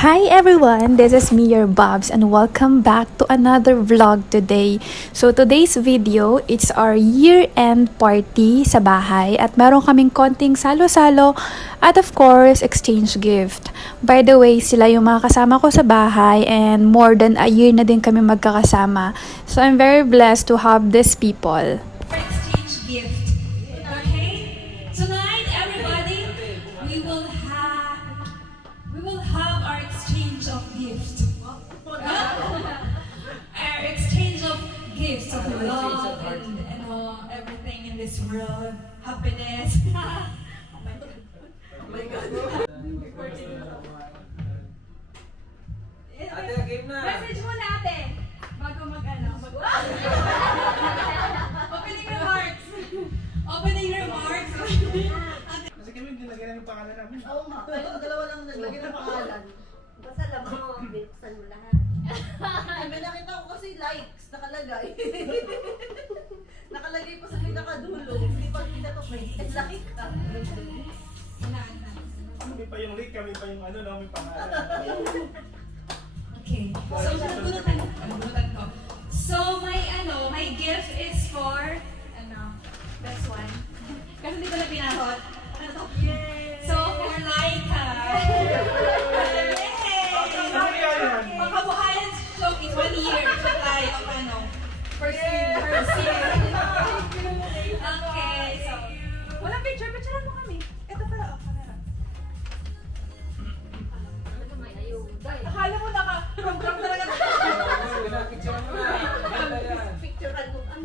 Hi everyone, this is me, your Bobs, and welcome back to another vlog today. So today's video, it's our year-end party sa bahay at meron kaming konting salo-salo at of course, exchange gift. By the way, sila yung mga kasama ko sa bahay and more than a year na din kami magkakasama. So I'm very blessed to have these people. Exchange gift. Okay? Tonight, everybody, we will have our exchange of gifts. Our exchange of gifts of love and all, everything in this world. Happiness. Oh my God. Ate, game na! Message mo na ate. Bago Opening remarks. Opening remarks. Kasi kami dinagyan ng pangalan namin. Oo nga, kayong dalawa lang naglagay ng pangalan. Basta alam mo, binuksan mo lahat. May nakita ko kasi likes, nakalagay. Nakalagay pa sa pinakadulo. Hindi pa pinatok may like ka. Kami pa yung link, kami pa yung ano, no, may pangalan. Okay. So, nagugutan ko. So, my gift is for, this one. Kasi hindi ko na pinahot. Ano to? Yay! So, for Laika. Yay! Ano yan? Pagkabuhayan showcase, 1 year supply of first year. Okay, so, walang picture. Picturean mo kami. Ito pala, camera. Ano may ayuda eh. Akala mo naka-program talaga. Picture mo na. Ganda yan. Picturean mo ang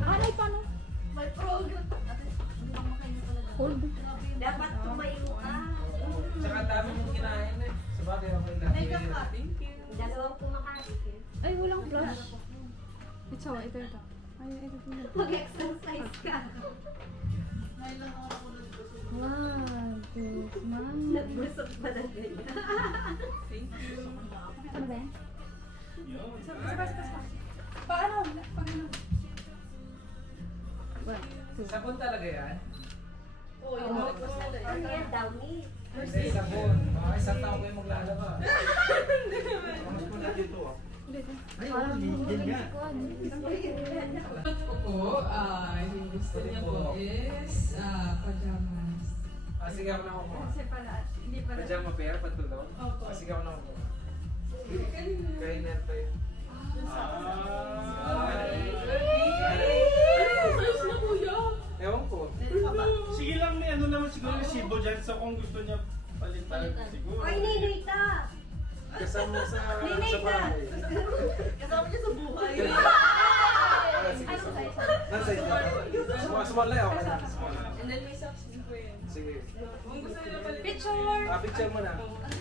Akala paano? May program. dapat tumayo ka. Tsaka dami mong kinain eh. Sabagay, okay lang. May kaka. Thank you. Dalawang kumakain. Ay, walang flash. Ito. Mag-exercise ka. Ngayon lang ako nagbuso. Nagbusog pa ng ganyan. Thank you. Ano ba? Yun. Paano? Sabon talaga yan? Oo, yung mga ko sila. Ano yan, downy? Hindi, sabon. Mga isang taon ko yung maglalaba. Mas po na dito ah. Ay, hindi yan. Po, yung gusto niya po is pajamas. Sige ako na ako. Kasi pala, hindi pala. Pajama pair, patulog? Opo. Sige ako na ako. Kainan pa yun. Ewan ko. Sige lang, may ano naman siguro resibo dyan. So kung gusto niya palitan, siguro. Ay, ninita! Kasama sa Ninay ka. bahay. Kasama niya sa buhay. Sige, sige. Nasa inyo. Sumala ako. And then may socks din po yun. Sige. Picture! Picture mo na.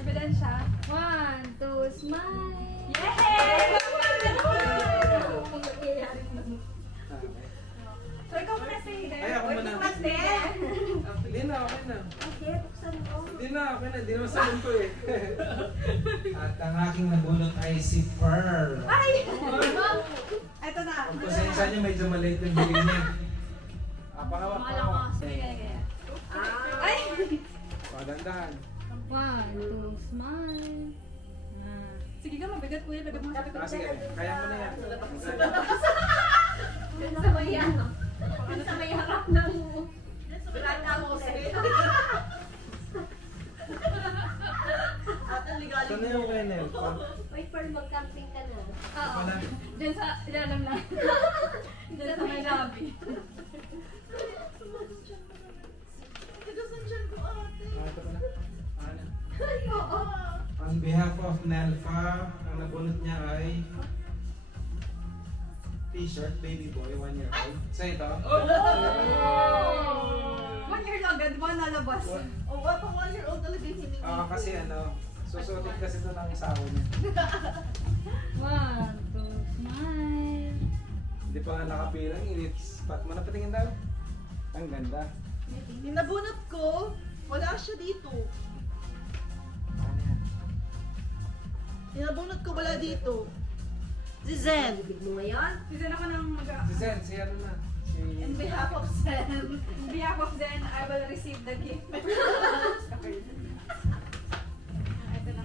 Ebidensya. 1, 2, smile! Yay! So, ikaw muna si Hiden. Ay, ako muna. Hindi na, okay na. Okay, buksan mo. Hindi na, okay na. Hindi naman sabon ko eh. At ang aking nabulot ay si Pearl. Ay! Ito na. Kung pasensya niyo, medyo maliit yung bili niya. Pangawak, pangawak. Ay! Padandahan. 1, 2, smile! Sige ka, mabigat kuya. Lagad mo sa likod. Sige, kaya mo na yan. Sa may ano? Sa may harap ng... At ang ligaling Saan na yung kennel? Wait for mag-camping ka na. Oo. Wala. Diyan sa ilalim lang. Diyan sa may lobby. Tagasan dyan ko ate. Ito pala. Ano? Ay, oo. On behalf of Nelfa, ang nabunot niya ay t-shirt, baby boy, 1 year old. Sa ito? 1 year lang agad. 1 nalabas. Oo, pang 1 year old talaga yung hiningi. Kasi susutin kasi ito ng isawa niya. 1, 2, smile! Hindi pa nga nakapilang, spot mo na patingin daw. Ang ganda. Yung nabunot ko, wala siya dito. Ano yan? Yung nabunot ko, wala dito. Si Zen. Bibig mo ngayon? Season ako ng Si Zen, si ano na? In behalf of Zen. On behalf of Zen, I will receive the gift. Ito na.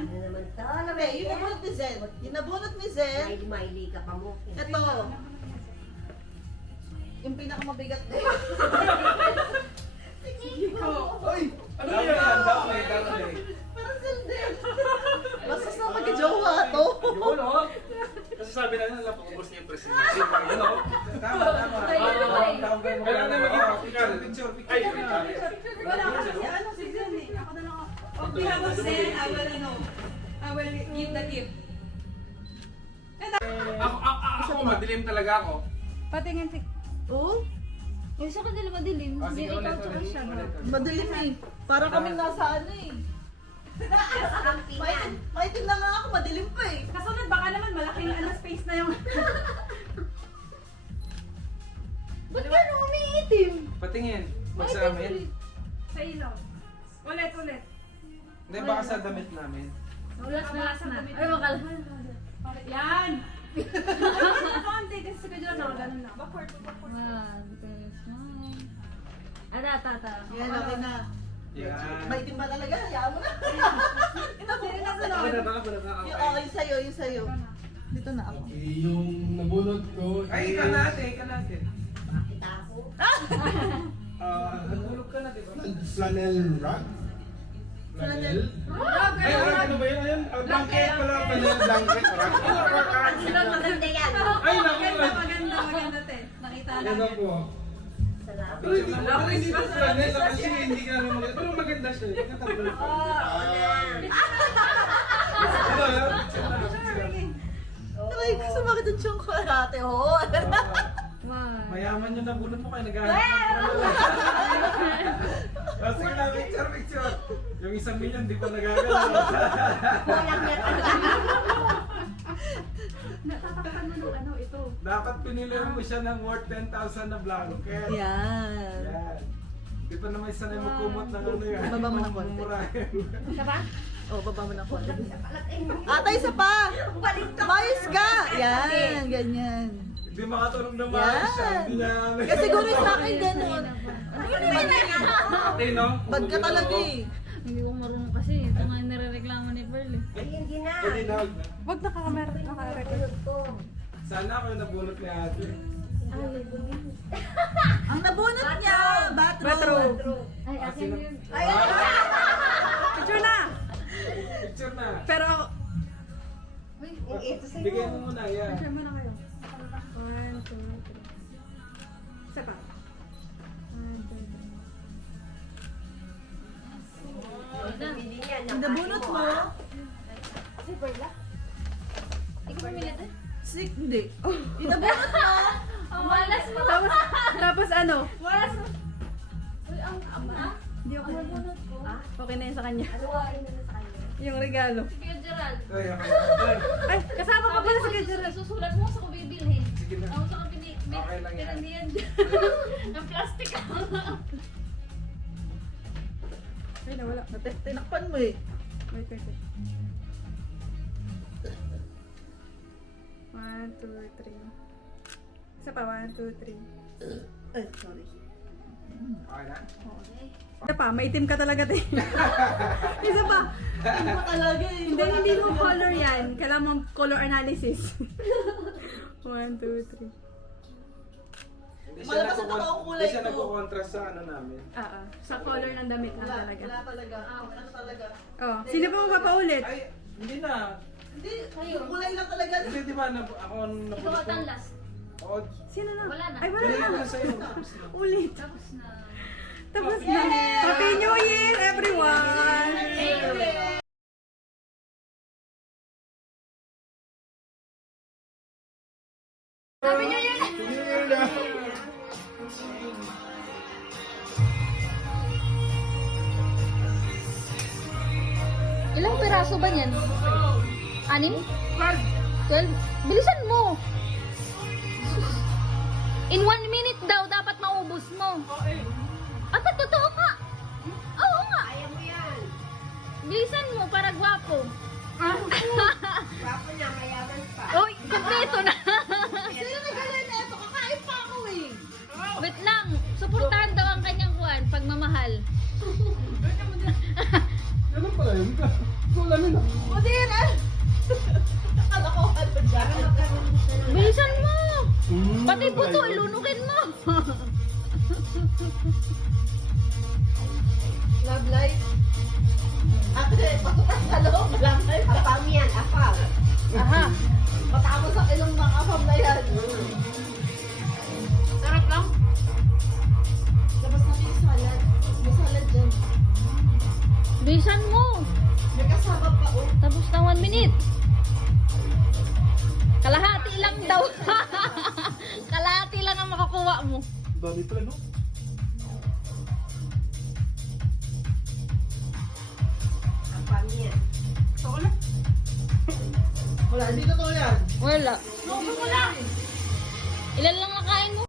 yan? Ano naman to? Alam mo Hindi, yung yan? nabunot ni Zen. Yung nabunot ni Zen, Maili ka pa mo. ito. Yung pinakamabigat din. Ay! Ano yan? Dami. Parang sandal. Basta sa magkajowa to. Yun, oh. Kasi sabi na nila, paubos niya yung presentation. Yun, oh. Tama. Kailangan na maging Picture. Ay, Wala ka kasi ano, si Zen eh. Ako na lang ako. On behalf of Zen, I will give the gift. Ako, madilim talaga ako. Patingin si... Oh, Yung sa kanila madilim. Ah, sige, Hindi, ikaw ulit. tsaka siya. madilim eh. Para kaming nasa ano eh. Sa kampingan. Maitim na nga ako, madilim pa eh. Kasunod, baka naman malaking space na yung... Ba't gano'n umiitim? Patingin. Magsamin. Sa ilaw. Ulit. Hindi, baka sa damit namin. Ulas na. damit. Ay, makala. Okay, yan! Konti, kasi sa kadyo na, ganun na. Backward. One, two, smile. Tata. Yan, okay na. Yan. Maitim ba talaga? Hayaan mo na. Ako na ba? Yung sa'yo, yung sa'yo. Dito na ako. Yung nabunod ko, Ay, ikaw natin. Makita ako. Nagulog ka na, di ba? flannel rug. Flannel? Ay, ano ba yun? Ayun, blanket pala. Flannel blanket rug. Sila maganda yan. Ay, naku. Maganda, te. Nakita Ano lang. po? Salamat. Pero hindi ko flannel kasi hindi ka naman maganda. Pero maganda siya. Nakatabal ko. Oo na. Aray, gusto bakit yung chocolate, ho? Mayaman yung nabunod mo kayo, naghahanap ng sige na, picture. Yung 1 million, di pa nagagalaw. Walang natanda. Natatakpan mo nung ano, ito. Dapat pinilihan mo siya ng worth 10,000 na blanket. Yan. Yan. Di pa naman sanay magkumot ng ano yan. Baba mo ng konti. Murahin. Isa pa? Oh, baba mo ng konti. Palatay mo. Atay, isa pa! Balik ka. Mayos ka! Yan, ganyan. Hindi makatulog na maayos siya. Hindi na... Kasi siguro sa akin ganun. Ate, no? Bad ka talaga eh. Hindi ko marunong kasi. Ito nga yung nirereklamo ni Pearl eh. Ay, hindi na. Hindi na. Huwag nakakamera. Nakakatulog ko. Sana ako yung nabunot ni ate. Ang nabunot niya, bathroom. Ay, akin yun. Picture na! Picture na. Pero, Ito sa'yo. Bigay mo muna, yan. picture mo na kayo. 1, 2, 3. Isa pa. 1, 2, 3. Hindi niya. Ang nabunot mo, Si Perla? Ikaw pumili ito? hindi. Yung nabunot mo, Ang malas mo! Tapos ano? Malas mo! Uy, ang ama? Hindi ako Bunot ko. Okay na yun sa kanya. Ano ka rin na sa kanya? Yung regalo. Sige, Gerald. Ay, ako. Ay, kasama ko pala sa Sabi kanya. ko, susulat mo sa ko bibilhin. Sige na. Ako sa ko Okay lang yan. pinandiyan. Ang plastic. Ay, nawala. tinakpan mo eh. Wait. 1, 2, 3. Isa pa, 1, 2, 3. Ay, sorry. Okay na? Isa pa, maitim ka talaga, te. Isa pa. Hindi mo talaga eh. Hindi mo color yan. Kailangan mo color analysis. 1, 2, 3. Hindi Malabas na ako ang kulay Hindi siya ko. nagko-contrast sa ano namin. Sa color ng damit lang Wala talaga. talaga. Ano talaga. Oh, sino pa magpapaulit? Ay, hindi na. Hindi, yung kulay lang talaga. Hindi, di ba, ako ang Ikaw nabunot at ang last. Oo, Sino na? Wala na. Ay, wala binigay ko na. na sa'yo. Tapos na. Ulit. Tapos na. Tapos na. Happy New Year, everyone! Sabi niya yun! Ilang piraso ba niyan? 6? 12? Bilisan mo! In 1 minute daw, dapat maubos mo. At totoo nga! Oo nga! Kaya mo yan. Bilisan mo para gwapo. Wapo niya, mayaman pa. Uy, kompleto na! Sino nagkaroon na ito? Kakain pa ako eh. Wait lang, suportahan daw ang kanyang kuwan, pagmamahal. Ganun pala yun. Kulamin ako. Laki po to, ilunukin mo. Love life. Ate, patutas sa loob. Love life. Apam yan, apam. Aha. Matapos ang ilong mga kapam na yan. Sarap lang. Labas natin yung salad. May salad dyan. Bisan mo. May kasama pa oh. Tapos na 1 minute. Kalahati lang daw. Kalahati lang ang makakuha mo. Dami pala, no? Apam yan. Wala, hindi totoo yan. Wala. Ilan lang nakain mo?